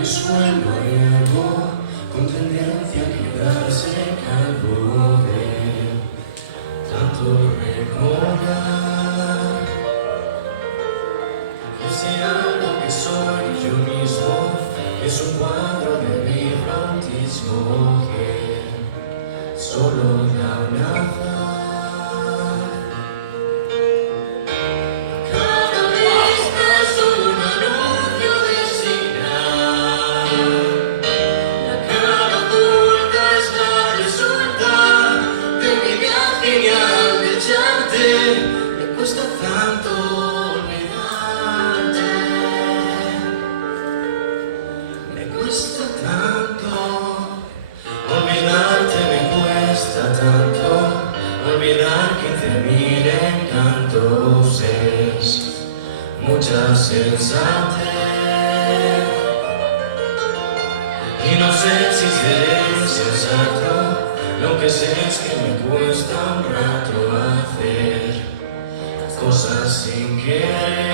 mi suelo llevo con tendencia a quedarse calvo de tanto recordar. Que si algo que soy yo mismo es un cuadro de mi bautismo que solo da una faz. Me cuesta tanto olvidarte, me cuesta tanto olvidarte, me cuesta tanto olvidar que te miren tantos es mucha sensatez y no sé si seré sensato. Lo que sé es que me cuesta un rato hacer cosas sin querer.